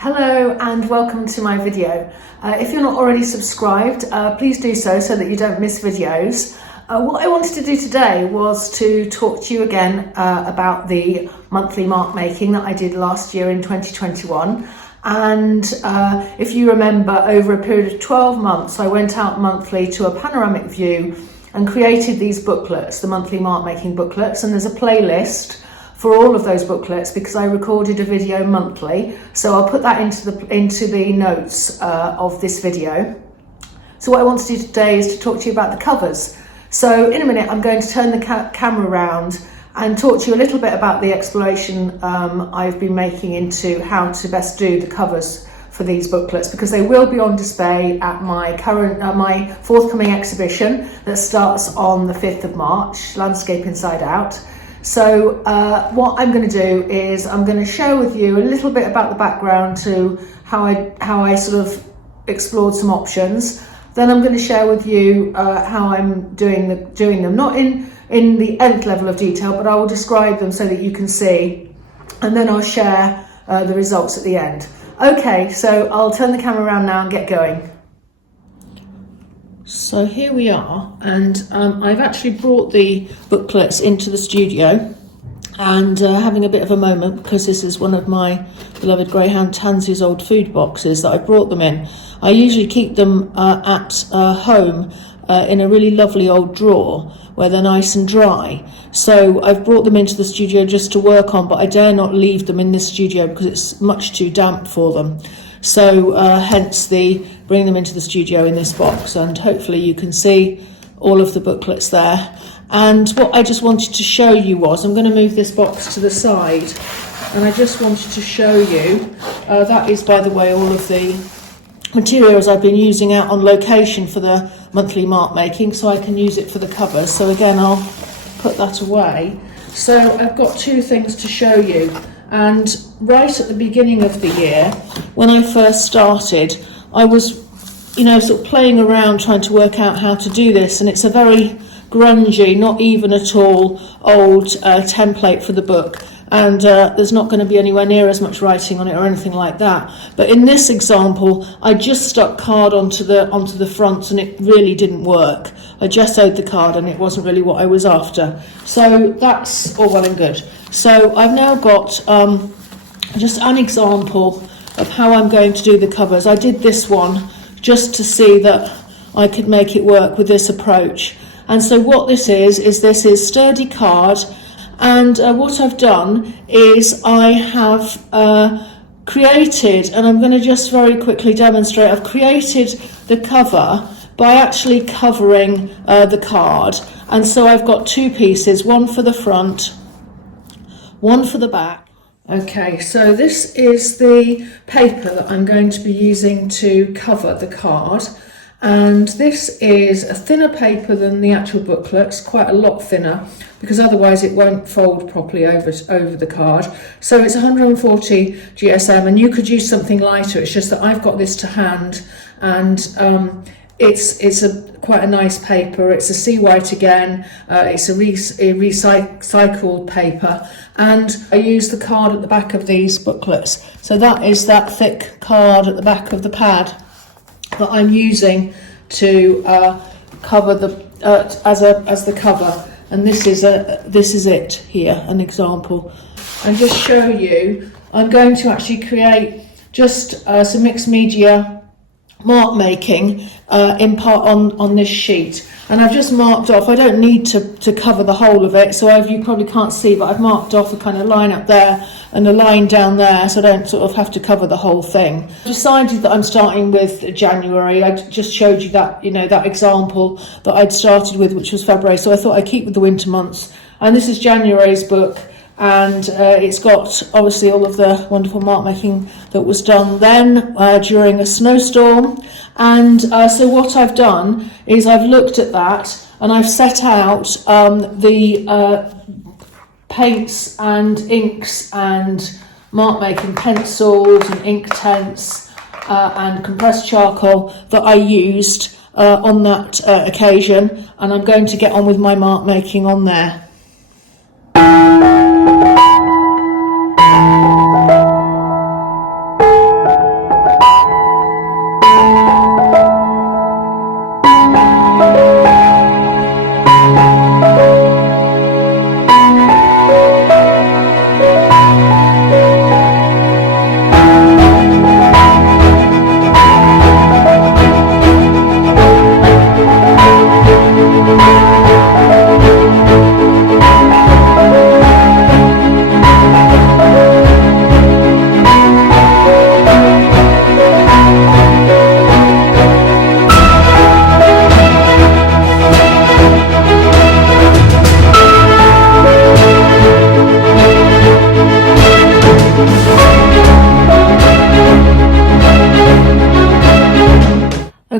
Hello and welcome to my video. If you're not already subscribed, please do so that you don't miss videos. What I wanted to do today was to talk to you again about the monthly mark making that I did last year in 2021. And if you remember, over a period of 12 months, I went out monthly to a panoramic view and created these booklets, the monthly mark making booklets, and there's a playlist for all of those booklets because I recorded a video monthly, so I'll put that into the notes of this video. So what I want to do today is to talk to you about the covers. So in a minute I'm going to turn the camera around and talk to you a little bit about the exploration I've been making into how to best do the covers for these booklets, because they will be on display at my forthcoming exhibition that starts on the 5th of March, Landscape Inside Out. So what I'm going to do is I'm going to share with you a little bit about the background to how I sort of explored some options. Then I'm going to share with you how I'm doing them, not in the nth level of detail, but I will describe them so that you can see, and then I'll share the results at the end. Okay, so I'll turn the camera around now and get going. So here we are, and I've actually brought the booklets into the studio and having a bit of a moment because this is one of my beloved greyhound Tansy's old food boxes that I brought them in. I usually keep them at home in a really lovely old drawer where they're nice and dry. So I've brought them into the studio just to work on, but I dare not leave them in this studio because it's much too damp for them. So hence the bring them into the studio in this box, and hopefully you can see all of the booklets there. And what I just wanted to show you was, I'm going to move this box to the side, and I just wanted to show you, that is by the way all of the materials I've been using out on location for the monthly mark making, so I can use it for the covers. So again, I'll put that away. So I've got two things to show you. And right at the beginning of the year, when I first started, I was, sort of playing around trying to work out how to do this, and it's a very grungy, not even at all old template for the book, and there's not going to be anywhere near as much writing on it or anything like that. But in this example, I just stuck card onto the front, and it really didn't work. I just sewed the card, and it wasn't really what I was after. So that's all well and good. So I've now got just an example of how I'm going to do the covers. I did this one just to see that I could make it work with this approach. And so what this is sturdy card, and what I've done is I have created, and I'm going to just very quickly demonstrate, I've created the cover by actually covering the card. And so I've got two pieces, one for the front, one for the back. Okay, so this is the paper that I'm going to be using to cover the card, and this is a thinner paper than the actual booklets, quite a lot thinner, because otherwise it won't fold properly over the card. So it's 140 GSM, and you could use something lighter. It's just that I've got this to hand, and it's quite a nice paper. It's a sea white again. It's a recycled paper, and I use the card at the back of these booklets. So that is that thick card at the back of the pad that I'm using to cover the as the cover. And this is it here, an example. And just show you, I'm going to actually create just some mixed media mark making in part on this sheet, and I've just marked off. I don't need to cover the whole of it, so you probably can't see, but I've marked off a kind of line up there and a line down there, so I don't sort of have to cover the whole thing. I decided that I'm starting with January. I just showed you that, that example that I'd started with, which was February, so I thought I'd keep with the winter months. And this is January's book, and it's got obviously all of the wonderful mark making that was done then during a snowstorm. And so what I've done is I've looked at that, and I've set out the paints and inks and mark making pencils and ink tents and compressed charcoal that I used on that occasion, and I'm going to get on with my mark making on there.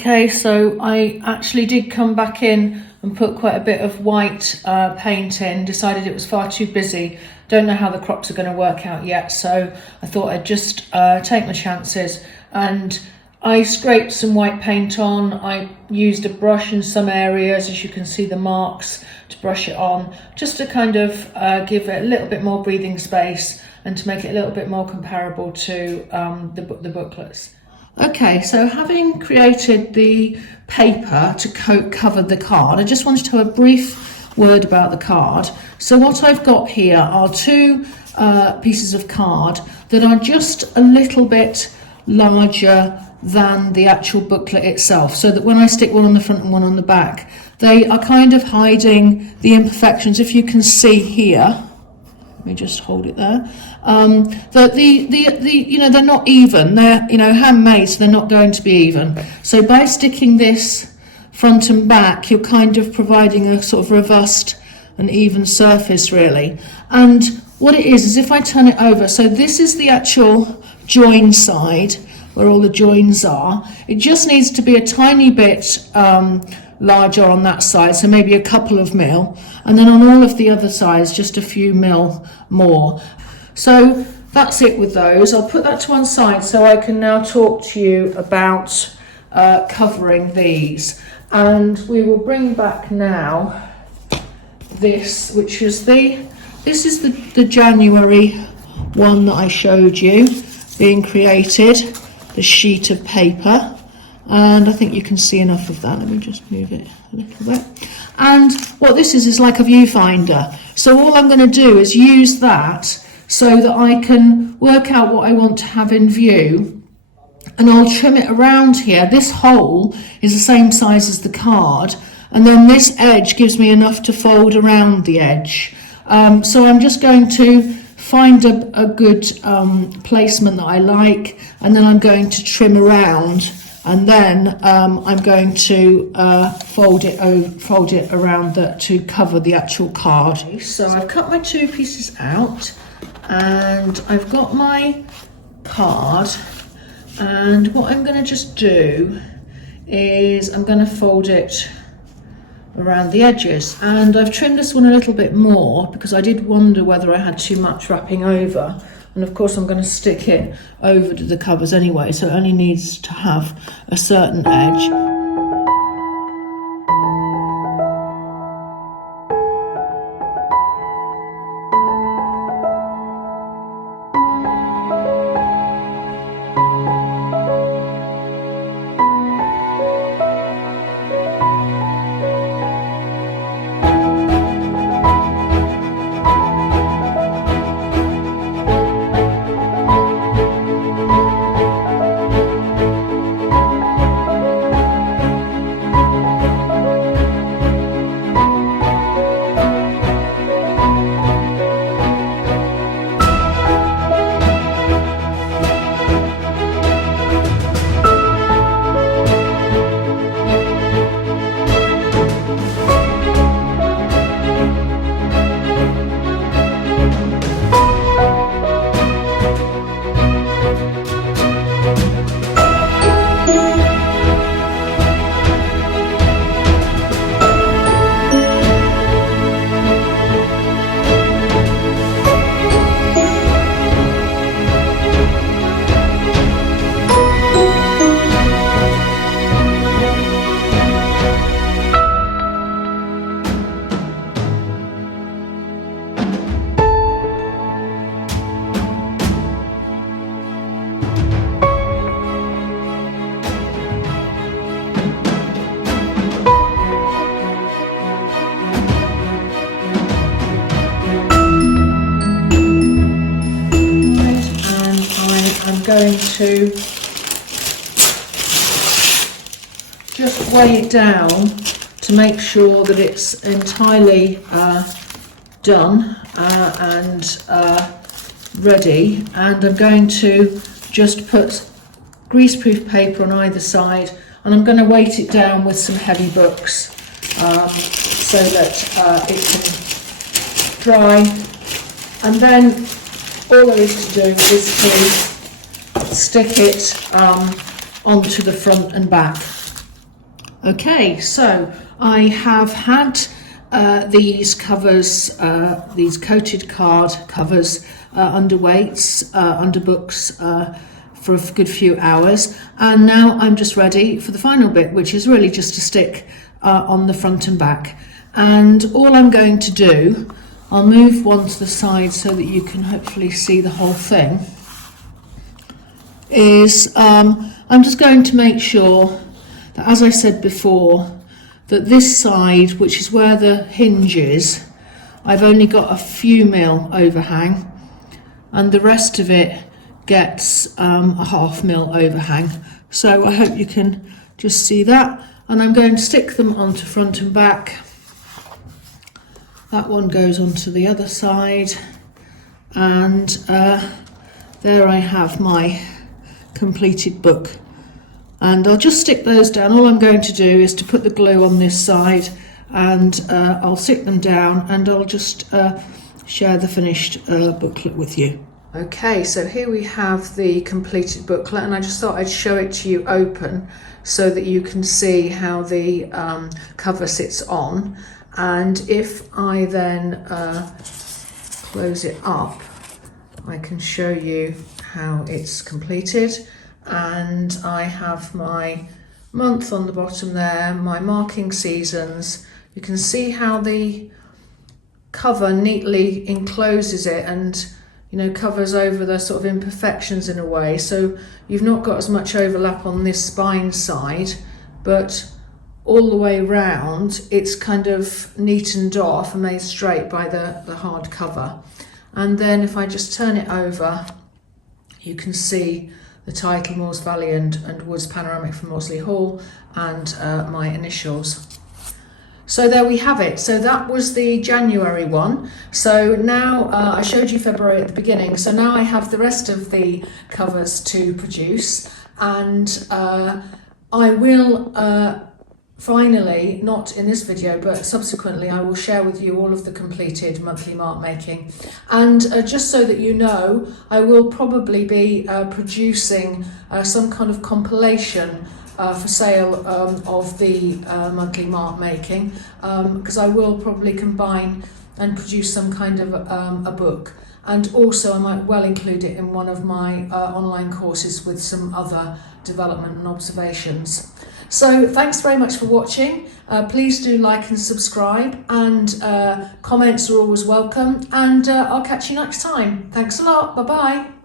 Okay, so I actually did come back in and put quite a bit of white paint in, decided it was far too busy. Don't know how the crops are going to work out yet, so I thought I'd just take my chances. And I scraped some white paint on. I used a brush in some areas, as you can see the marks, to brush it on, just to kind of give it a little bit more breathing space and to make it a little bit more comparable to the booklets. Okay, so having created the paper to cover the card, I just wanted to have a brief word about the card. So what I've got here are two pieces of card that are just a little bit larger than the actual booklet itself, so that when I stick one on the front and one on the back, they are kind of hiding the imperfections. If you can see here, let me just hold it there. That they're not even. They're handmade, so they're not going to be even. So by sticking this front and back, you're kind of providing a sort of robust and even surface, really. And what it is if I turn it over, so this is the actual join side where all the joins are. It just needs to be a tiny bit larger on that side, so maybe a couple of mil, and then on all of the other sides just a few mil more. So that's it with those. I'll put that to one side so I can now talk to you about covering these. And we will bring back now this, which is this is the January one that I showed you being created, the sheet of paper. And I think you can see enough of that. Let me just move it a little bit. And what this is like a viewfinder. So all I'm going to do is use that so that I can work out what I want to have in view. And I'll trim it around here. This hole is the same size as the card. And then this edge gives me enough to fold around the edge. So I'm just going to find a good placement that I like. And then I'm going to trim around. And then I'm going to fold it around to cover the actual card. So I've cut my two pieces out, and I've got my card. And what I'm going to just do is I'm going to fold it around the edges. And I've trimmed this one a little bit more because I did wonder whether I had too much wrapping over. And of course I'm going to stick it over to the covers anyway, so it only needs to have a certain edge. Going to just weigh it down to make sure that it's entirely done and ready, and I'm going to just put greaseproof paper on either side, and I'm going to weight it down with some heavy books so that it can dry, and then all there is to do is to stick it onto the front and back. Okay, so I have had these covers, these coated card covers under weights, under books for a good few hours, and now I'm just ready for the final bit, which is really just to stick on the front and back. And all I'm going to do, I'll move one to the side so that you can hopefully see the whole thing, is I'm just going to make sure that, as I said before, that this side, which is where the hinge is, I've only got a few mil overhang, and the rest of it gets a half mil overhang. So I hope you can just see that, and I'm going to stick them onto front and back. That one goes onto the other side, and there I have my completed book. And I'll just stick those down. All I'm going to do is to put the glue on this side, and I'll stick them down, and I'll just share the finished booklet with you. Okay, so here we have the completed booklet, and I just thought I'd show it to you open so that you can see how the cover sits on. And if I then close it up, I can show you how it's completed. And I have my month on the bottom there, my marking seasons. You can see how the cover neatly encloses it and, you know, covers over the sort of imperfections in a way. So you've not got as much overlap on this spine side, but all the way round it's kind of neatened off and made straight by the hard cover. And then if I just turn it over, you can see the title, Moores Valley and Woods Panoramic from Maudesley Hall, and my initials. So there we have it. So that was the January one. So now I showed you February at the beginning. So now I have the rest of the covers to produce, and I will finally, not in this video, but subsequently, I will share with you all of the completed monthly mark making. And just so that you know, I will probably be producing some kind of compilation for sale of the monthly mark making, because I will probably combine and produce some kind of a book. And also I might well include it in one of my online courses with some other development and observations. So thanks very much for watching. Please do like and subscribe, and comments are always welcome, and I'll catch you next time. Thanks a lot. Bye bye.